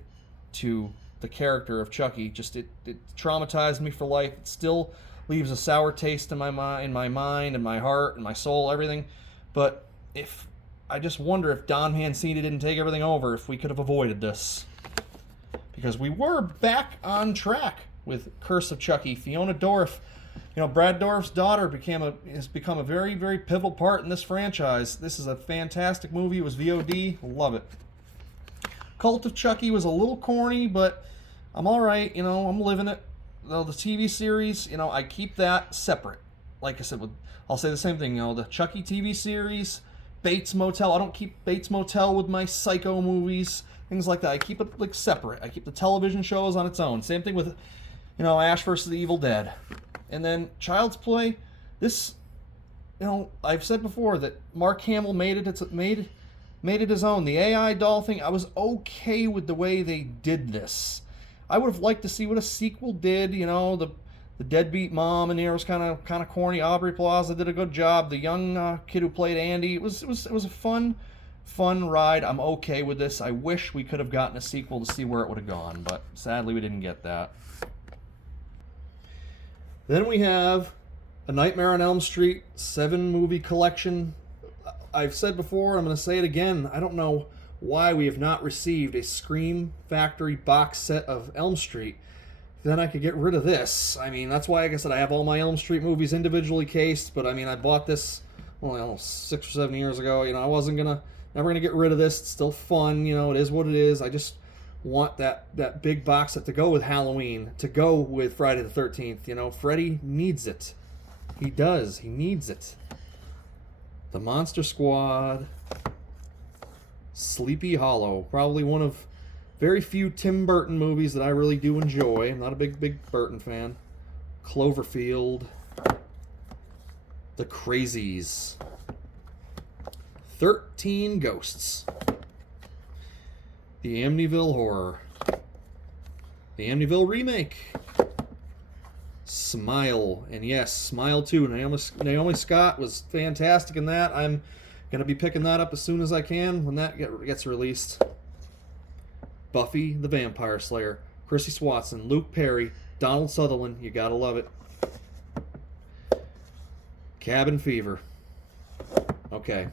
to the character of Chucky. It traumatized me for life. It still leaves a sour taste in my mind, and my heart, and my soul, everything. But I just wonder if Don Mancini didn't take everything over, if we could have avoided this. Because we were back on track with Curse of Chucky. Fiona Dorff, Brad Dourif's daughter has become a very, very pivotal part in this franchise. This is a fantastic movie. It was VOD. Love it. Cult of Chucky was a little corny, but I'm all right. I'm living it. Though the TV series, I keep that separate. Like I said, I'll say the same thing. The Chucky TV series, Bates Motel. I don't keep Bates Motel with my Psycho movies, things like that. I keep it separate. I keep the television shows on its own. Same thing with, Ash vs. the Evil Dead. And then Child's Play. This, I've said before that Mark Hamill made it his own. The AI doll thing, I was okay with the way they did this. I would have liked to see what a sequel did. The deadbeat mom in there was kind of corny. Aubrey Plaza did a good job. The young kid who played Andy, it was a fun ride. I'm okay with this. I wish we could have gotten a sequel to see where it would have gone, but sadly we didn't get that. Then we have A Nightmare on Elm Street 7-movie collection. I've said before, I'm going to say it again. I don't know why we have not received a Scream Factory box set of Elm Street. Then I could get rid of this. That's why, like I said, I have all my Elm Street movies individually cased, but I bought this, 6 or 7 years ago. I wasn't never gonna get rid of this. It's still fun, it is what it is. I just want that big box set to go with Halloween, to go with Friday the 13th. Freddy needs it. He does. He needs it. The Monster Squad. Sleepy Hollow, probably one of very few Tim Burton movies that I really do enjoy. I'm not a big Burton fan. Cloverfield. The Crazies. 13 Ghosts. The Amityville Horror. The Amityville Remake. Smile. And yes, Smile 2. Naomi Scott was fantastic in that. I'm going to be picking that up as soon as I can when that gets released. Buffy the Vampire Slayer. Chrissy Swatson. Luke Perry. Donald Sutherland. You gotta love it. Cabin Fever. Okay.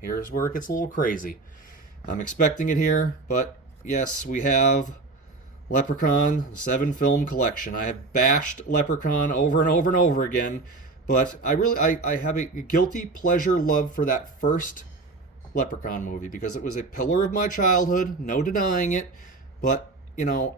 Here's where it gets a little crazy. I'm expecting it here, but yes, we have Leprechaun 7-film collection. I have bashed Leprechaun over and over and over again. But I have a guilty pleasure love for that first Leprechaun movie because it was a pillar of my childhood, no denying it. But,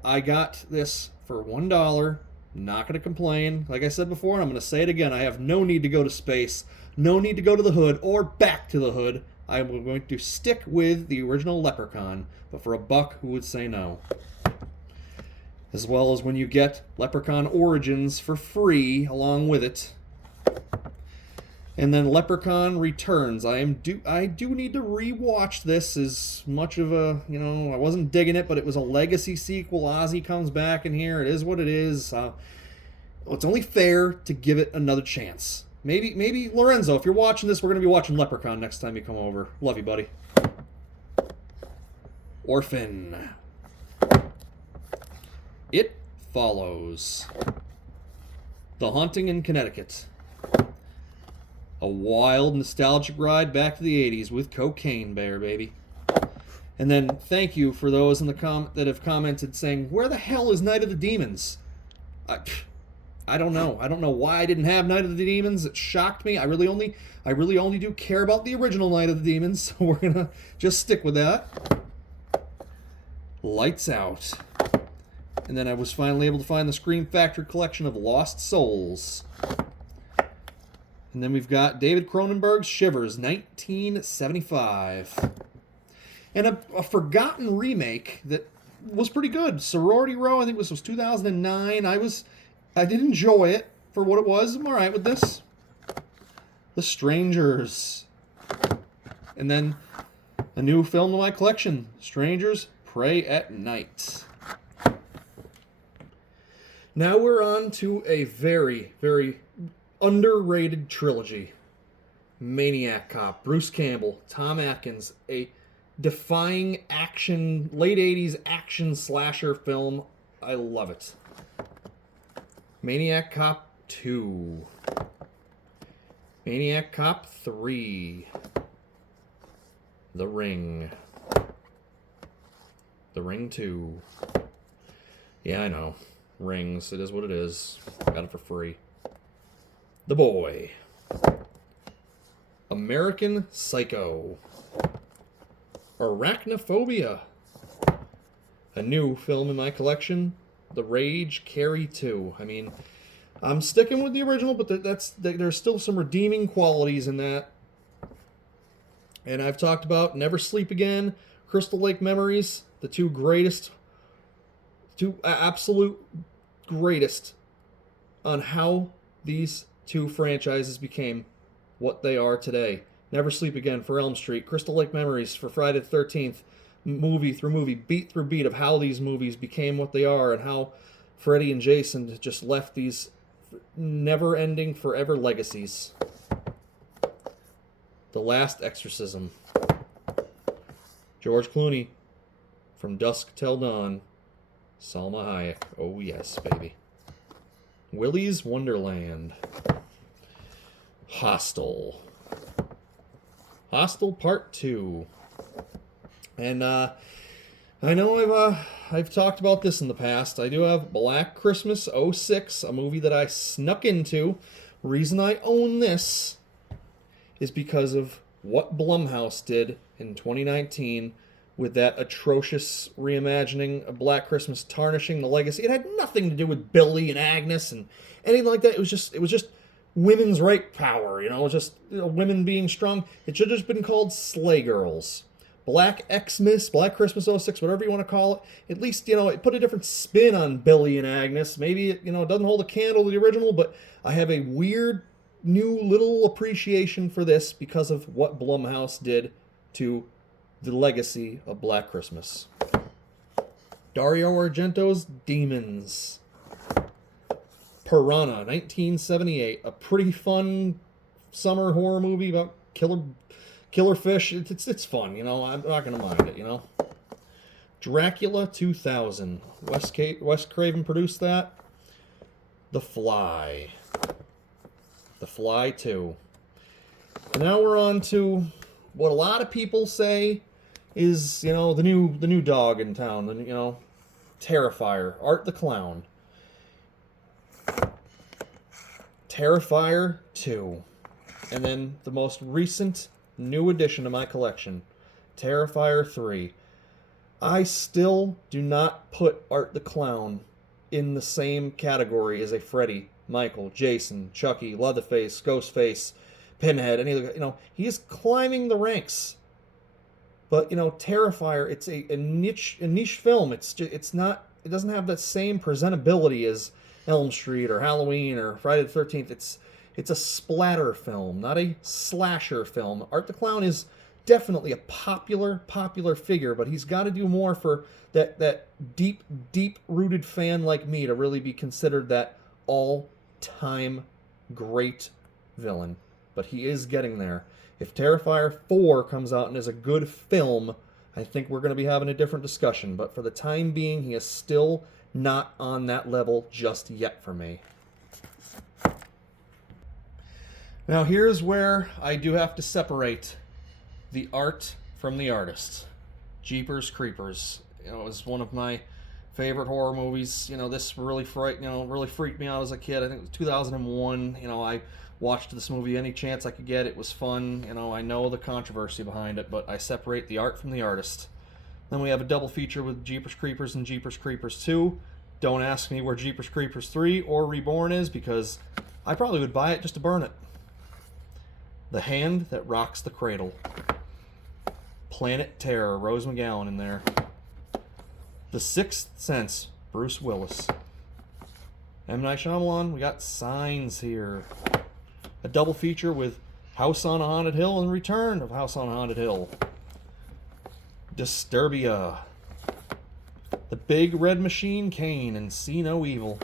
I got this for $1. Not going to complain. Like I said before, and I'm going to say it again, I have no need to go to space, no need to go to the hood or back to the hood. I am going to stick with the original Leprechaun, but for $1, who would say no? As well as when you get Leprechaun Origins for free along with it. And then Leprechaun Returns. I do need to rewatch this as much of a, I wasn't digging it, but it was a legacy sequel. Ozzy comes back in here. It is what it is. it's only fair to give it another chance. Maybe Lorenzo, if you're watching this, we're going to be watching Leprechaun next time you come over. Love you, buddy. Orphan. It Follows. The Haunting in Connecticut. A wild, nostalgic ride back to the 80s with Cocaine Bear, baby. And then thank you for those in the that have commented saying, where the hell is Night of the Demons? I don't know. I don't know why I didn't have Night of the Demons. It shocked me. I really only do care about the original Night of the Demons, so we're going to just stick with that. Lights Out. And then I was finally able to find the Scream Factory collection of Lost Souls. And then we've got David Cronenberg's Shivers, 1975. And a forgotten remake that was pretty good. Sorority Row, I think this was 2009. I did enjoy it for what it was. I'm all right with this. The Strangers. And then a new film in my collection, Strangers Pray at Night. Now we're on to a very, very underrated trilogy. Maniac Cop, Bruce Campbell, Tom Atkins, a defying action, late 80s action slasher film. I love it. Maniac Cop 2. Maniac Cop 3. The Ring. The Ring 2. Yeah, I know. Rings. It is what it is. Got it for free. The Boy. American Psycho. Arachnophobia. A new film in my collection. The Rage Carrie 2. I mean, I'm sticking with the original, but there's still some redeeming qualities in that. And I've talked about Never Sleep Again, Crystal Lake Memories, the two absolute greatest on how these two franchises became what they are today. Never Sleep Again for Elm Street, Crystal Lake Memories for Friday the 13th, movie through movie, beat through beat of how these movies became what they are and how Freddy and Jason just left these never-ending, forever legacies. The Last Exorcism. George Clooney, From Dusk Till Dawn. Salma Hayek. Oh yes, baby. Willy's Wonderland. Hostel. Hostel Part 2. And I know I've talked about this in the past. I do have Black Christmas 06, a movie that I snuck into. Reason I own this is because of what Blumhouse did in 2019 with that atrocious reimagining of Black Christmas, tarnishing the legacy. It had nothing to do with Billy and Agnes and anything like that. It was just women's right power, it was just women being strong. It should have just been called Slay Girls. Black Xmas, Black Christmas 06, whatever you want to call it. At least, it put a different spin on Billy and Agnes. Maybe it, doesn't hold a candle to the original, but I have a weird new little appreciation for this because of what Blumhouse did to the legacy of Black Christmas. Dario Argento's Demons. Piranha, 1978. A pretty fun summer horror movie about killer fish. It's fun, I'm not going to mind it, Dracula 2000. Wes Craven produced that. The Fly. The Fly 2. And now we're on to what a lot of people say is, the new dog in town, Terrifier, Art the Clown. Terrifier 2. And then the most recent new addition to my collection, Terrifier 3. I still do not put Art the Clown in the same category as a Freddy, Michael, Jason, Chucky, Leatherface, Ghostface, Pinhead, any of the, he is climbing the ranks. But, Terrifier, it's a niche film. It doesn't have that same presentability as Elm Street or Halloween or Friday the 13th. It's a splatter film, not a slasher film. Art the Clown is definitely a popular figure, but he's got to do more for that deep-rooted fan like me to really be considered that all-time great villain, but he is getting there. If Terrifier 4 comes out and is a good film, I think we're going to be having a different discussion, but for the time being, he is still not on that level just yet for me. Now here's where I do have to separate the art from the artist. Jeepers Creepers. It was one of my favorite horror movies. This really freaked me out as a kid. I think it was 2001. I watched this movie any chance I could get. It was fun. I know the controversy behind it, but I separate the art from the artist. Then we have a double feature with Jeepers Creepers and Jeepers Creepers 2. Don't ask me where Jeepers Creepers 3 or Reborn is, because I probably would buy it just to burn it. The Hand That Rocks the Cradle. Planet Terror, Rose McGowan in there. The Sixth Sense, Bruce Willis. M. Night Shyamalan, we got Signs here. A double feature with House on a Haunted Hill and Return of House on a Haunted Hill. Disturbia. The Big Red Machine, Kane, and See No Evil.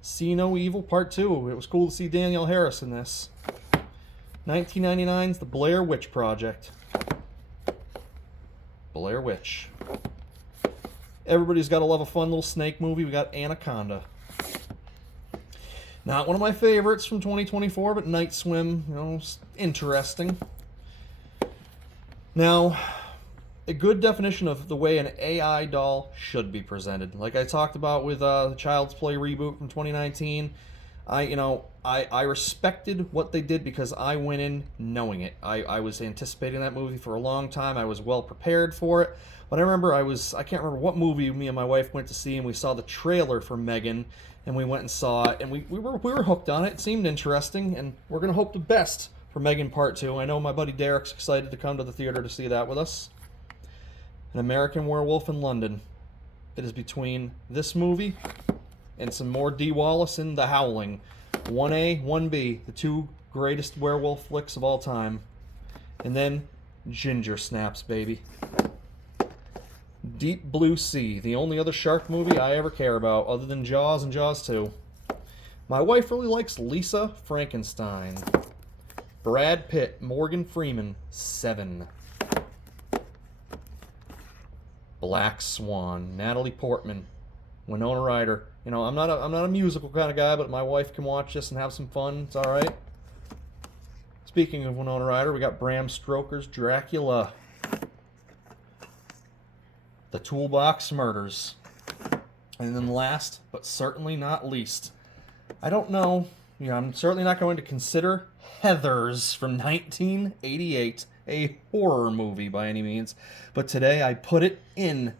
See No Evil Part 2. It was cool to see Danielle Harris in this. 1999's The Blair Witch Project. Blair Witch. Everybody's got to love a fun little snake movie. We got Anaconda. Not one of my favorites from 2024, but Night Swim, interesting. Now, a good definition of the way an AI doll should be presented. Like I talked about with the Child's Play reboot from 2019, I respected what they did because I went in knowing it. I was anticipating that movie for a long time. I was well prepared for it. But I remember I can't remember what movie me and my wife went to see, and we saw the trailer for Megan, and we went and saw it, and we were hooked on it. It seemed interesting, and we're going to hope the best for Megan Part 2. I know my buddy Derek's excited to come to the theater to see that with us. An American Werewolf in London. It is between this movie and some more Dee Wallace in The Howling. 1A, 1B, the two greatest werewolf flicks of all time. And then Ginger Snaps, baby. Deep Blue Sea, the only other shark movie I ever care about, other than Jaws and Jaws 2. My wife really likes Lisa Frankenstein. Brad Pitt, Morgan Freeman, 7. Black Swan, Natalie Portman, Winona Ryder. I'm not a musical kind of guy, but my wife can watch this and have some fun. It's all right. Speaking of Winona Ryder, we got Bram Stoker's Dracula. The Toolbox Murders. And then last, but certainly not least, I don't know, I'm certainly not going to consider Heathers from 1988 a horror movie by any means, but today I put it in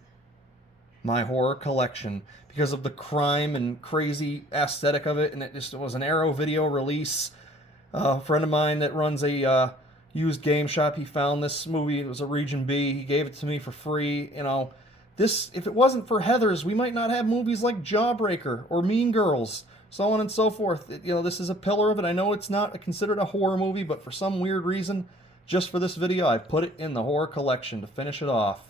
my horror collection because of the crime and crazy aesthetic of it, and it was an Arrow video release. A friend of mine that runs a used game shop, he found this movie. It was a Region B. He gave it to me for free. This, if it wasn't for Heathers, we might not have movies like Jawbreaker or Mean Girls, so on and so forth. This is a pillar of it. I know it's not considered a horror movie, but for some weird reason, just for this video, I put it in the horror collection to finish it off.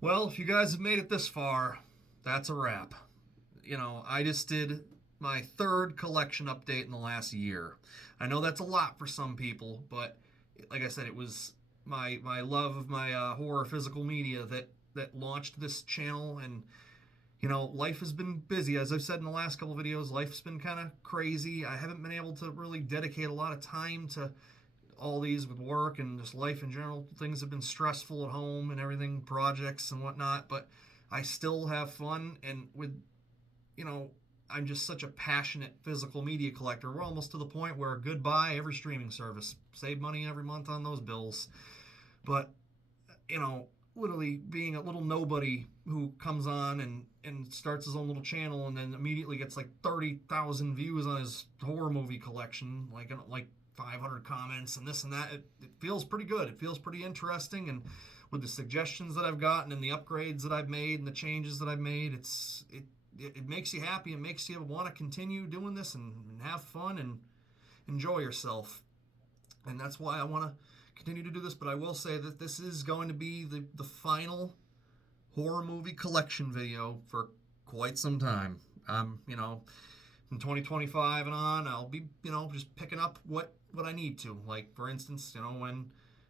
Well, if you guys have made it this far, that's a wrap. I just did my 3rd collection update in the last year. I know that's a lot for some people, but like I said, it was my love of my horror physical media that launched this channel, and life has been busy. As I've said in the last couple of videos, life's been kind of crazy. I haven't been able to really dedicate a lot of time to all these with work and just life in general. Things have been stressful at home and everything, projects and whatnot, but I still have fun, and with, I'm just such a passionate physical media collector. We're almost to the point where goodbye every streaming service. Save money every month on those bills. But, literally being a little nobody who comes on and starts his own little channel and then immediately gets like 30,000 views on his horror movie collection, like 500 comments and this and that, it feels pretty good. It feels pretty interesting, and with the suggestions that I've gotten and the upgrades that I've made and the changes that I've made, it makes you happy. It makes you want to continue doing this and have fun and enjoy yourself. And that's why I want to continue to do this. But I will say that this is going to be the final horror movie collection video for quite some time. You know, in 2025 and on, I'll be, you know, just picking up what I need to. Like, for instance, you know, when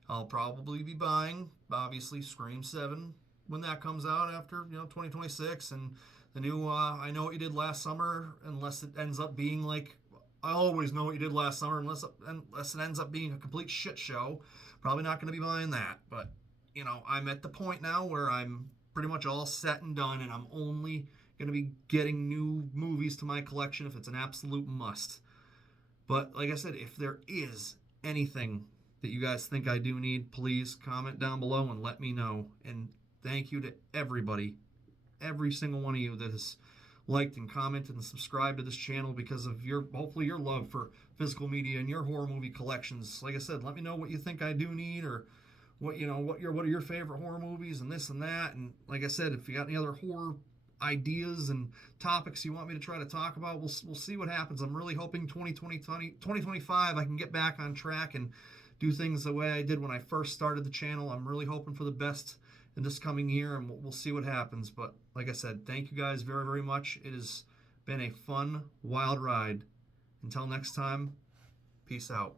I'll probably be buying, obviously, Scream 7 when that comes out after, you know, 2026, and the new I Know What You Did Last Summer, unless it ends up being like I always Know What You Did Last Summer, unless it ends up being a complete shit show. Probably not going to be buying that. But, you know, I'm at the point now where I'm pretty much all set and done, and I'm only going to be getting new movies to my collection if it's an absolute must. But like I said, if there is anything that you guys think I do need, please comment down below and let me know. And thank you to everybody, every single one of you that has liked and commented and subscribed to this channel because of hopefully your love for physical media and your horror movie collections. Like I said, let me know what you think I do need, or what are your favorite horror movies and this and that. And like I said, if you got any other horror ideas and topics you want me to try to talk about, we'll see what happens. I'm really hoping 2025 I can get back on track and do things the way I did when I first started the channel. I'm really hoping for the best in this coming year, and we'll see what happens. But like I said, thank you guys very, very much. It has been a fun, wild ride. Until next time, peace out.